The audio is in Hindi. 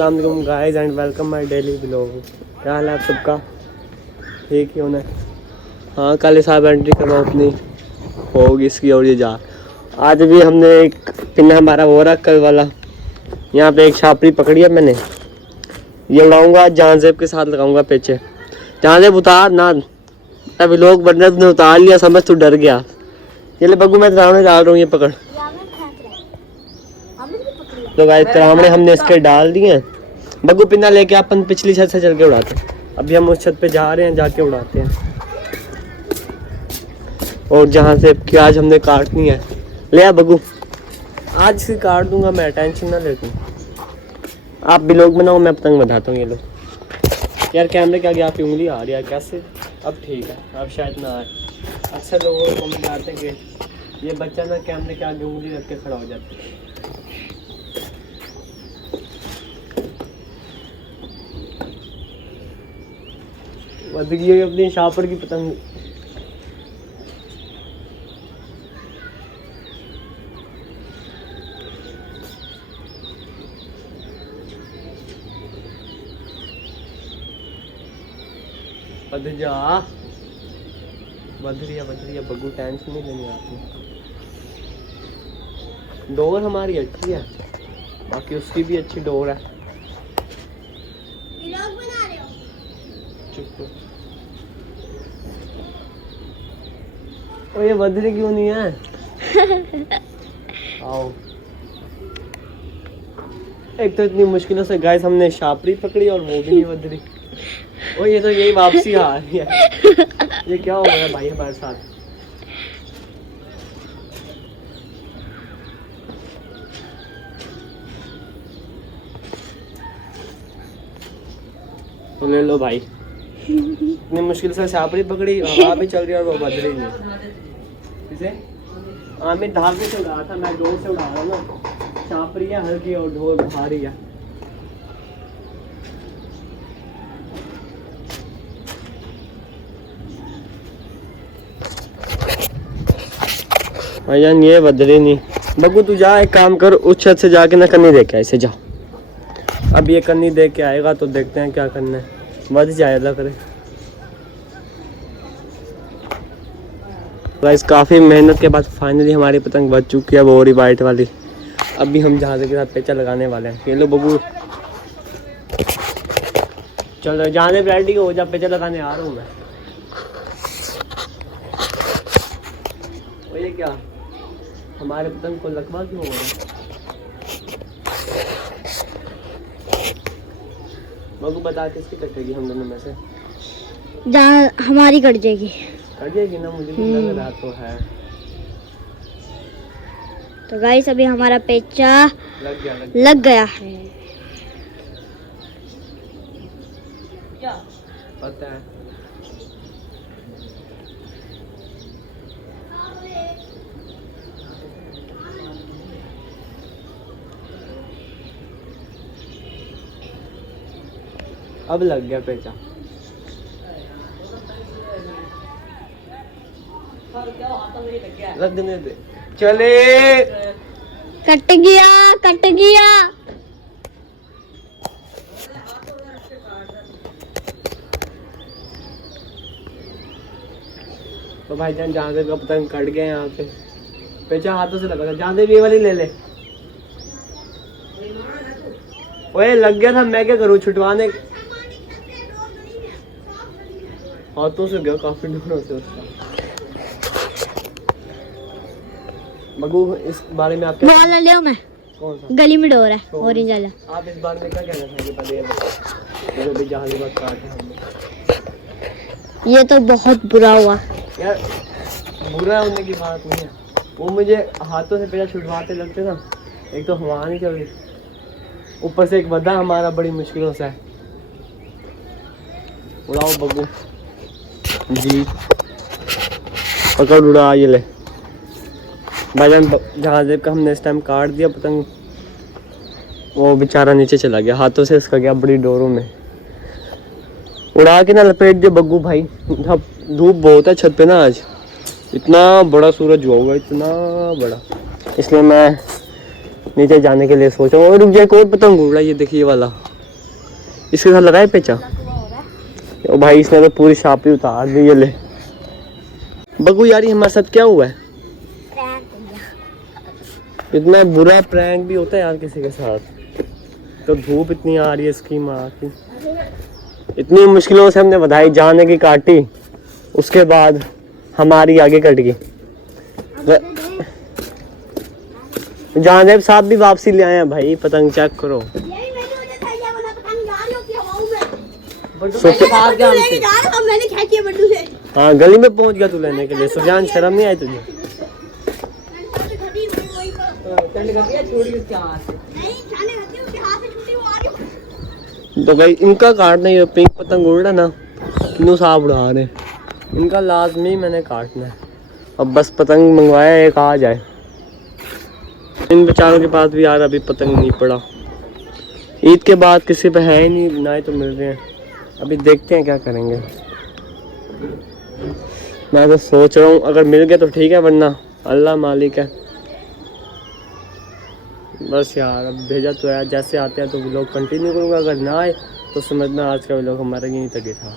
अस्सलाम guys and welcome my daily blog. क्या हाल है आप सबका? ठीक ही होना। हाँ कल हिसाब एंट्री करवाओ अपनी होगी इसकी। और ये जा आज भी हमने एक पिन्ना हमारा वो रहा कल वाला, यहाँ पे एक छापरी पकड़ी है मैंने। ये उड़ाऊंगा जानजेब के साथ लगाऊंगा पीछे। जानजेब उतार ना, अभी लोग बनने तुमने उतार लिया समझ तू डर गया। ये ले बग्गू मैं तरावने डाल रहा हूँ, ये पकड़। तो गाइस तरावने हमने इसके डाल दिए हैं। बग्गू पिन्ना लेके अपन पिछली छत से चल के उड़ाते हैं। अभी हम उस छत पे जा रहे हैं, जाके उड़ाते हैं। और जहाँ से कि आज हमने काटनी है, ले आ बग्गू, आज से काट दूंगा मैं, टेंशन ना ले तू। आप भी लोग बनाओ, मैं पतंग बनाता हूँ। ये लो यार कैमरे के आगे आपकी उंगली आ रही है कैसे? अब ठीक है, अब शायद ना आए। अक्सर लोगों को कमेंट आते हैं कि ये बच्चा ना कैमरे के आगे उंगली रख के खड़ा हो जाता है। बद गई अपनी शापर की पतंग। बद जा, बद रही है बग्गू, टेंशन नहीं लेनी आपने। डोर हमारी अच्छी है, बाकी उसकी भी अच्छी डोर है। चुप। ओ ये बदरी क्यों नहीं है? आओ। एक तो इतनी मुश्किलों से गाइस हमने शापरी पकड़ी और वो भी नहीं बदरी। ओ ये तो यही वापसी आ रही है। ये क्या हो गया भाई हमारे साथ? तो ले लो भाई, इतनी मुश्किल से शापरी पकड़ी, हवा भी चल रही है और वो बदरी नहीं। इसे आमिर धागे से उड़ा था, मैं डोर से उड़ा रहा ना। शापरी है हल्की और ढोल भारी है। भाईजान ये बदरी नहीं। बग्गू तू जा, एक काम कर, उस छत से जाके ना कन्नी दे के आए, इसे जा। अब ये कन्नी दे के आएगा तो देखते हैं क्या करना है। बच जाए अल्लाह करे। गाइस काफ़ी मेहनत के बाद फाइनली हमारी पतंग बच चुकी है, वो और वाइट वाली। अभी हम जहाज़ के साथ पेचा लगाने वाले हैं। ये लो बग्गू, चलो जाने रेडी हो जा, पेचा लगाने आ रहा हूँ मैं। ये क्या हमारे पतंग को लकवा क्यों हो रहा है? बग्गू बता किसकी कटेगी हम दोनों में से? जहाँ हमारी कट जाएगी। कट जाएगी ना, मुझे भी लग रहा तो है। तो गाइस अभी हमारा पेचा लग गया है। पता है अब लग गया पेचा। लगने दे, चले। कट गया, कट गया। तो भाईजान जहाँ से पतंग कट गए यहाँ पे, पेचा हाथों से लगा था। जहाँ से ये वाली ले ले। ओए लग गया था, मैं क्या करूँ छुटवाने। हाथों से गया काफी दूरों से उसका। बग्गू इस बारे में आप क्या बॉल ले आओ मैं। कौन सा? गली में डोर है ऑरेंज वाला। आप इस बारे में क्या कहना चाहेंगे? पहले जो भी जहाज़ बात काटा हमने, ये तो बहुत बुरा हुआ यार। बुरा होने की बात नहीं है, वो मुझे हाथों से पहले छुटवाते लगते ना। एक तो हवा नहीं चल रही, ऊपर से एक बदा हमारा बड़ी मुश्किलों से है। उड़ाओ बग्गू जी, पकड़ उड़ा। ये ले भाईजान जहाज़ का हमने इस टाइम काट दिया पतंग। वो बेचारा नीचे चला गया, हाथों से इसका गया बड़ी डोरों में। उड़ा के ना लपेट दिया बग्गू भाई। धूप बहुत है छत पे ना आज, इतना बड़ा सूरज होगा, इतना बड़ा, इसलिए मैं नीचे जाने के लिए सोचा। और रुक जाए, एक और पतंग उड़ रहा है, ये देखिए वाला। इसके साथ लगाए पेचा। ओ भाई इसने तो पूरी शापी उतार दी। ये ले बगू यार, ये हमारे साथ क्या हुआ है? इतना बुरा प्रैंक भी होता है यार किसी के साथ। तो धूप इतनी आ रही है इसकी माँ की। इतनी मुश्किलों से हमने बधाई जाने की काटी, उसके बाद हमारी आगे कट गई। जानदेव साहब भी वापसी ले आए हैं भाई, पतंग चेक करो। हाँ गली में पहुंच गया तू लेने के लिए। सुजान शर्म नहीं आई तुझे? तो भाई इनका काटना, ये पिंक पतंग उड़ रहा ना, क्यों साहब उड़ा रहे, इनका लाजमी मैंने काटना है। अब बस पतंग मंगवाया एक आ जाए। इन बेचारों के पास भी यार अभी पतंग नहीं पड़ा। ईद के बाद किसी पे है ही नहीं, ना ही तो मिल रहे हैं। अभी देखते हैं क्या करेंगे। मैं तो सोच रहा हूँ अगर मिल गए तो ठीक है, वरना अल्लाह मालिक है। बस यार अब भेजा तो है, जैसे आते हैं तो व्लॉग कंटिन्यू करूँगा। अगर ना आए तो समझना आज का व्लॉग हमारा यहीं तक ही था।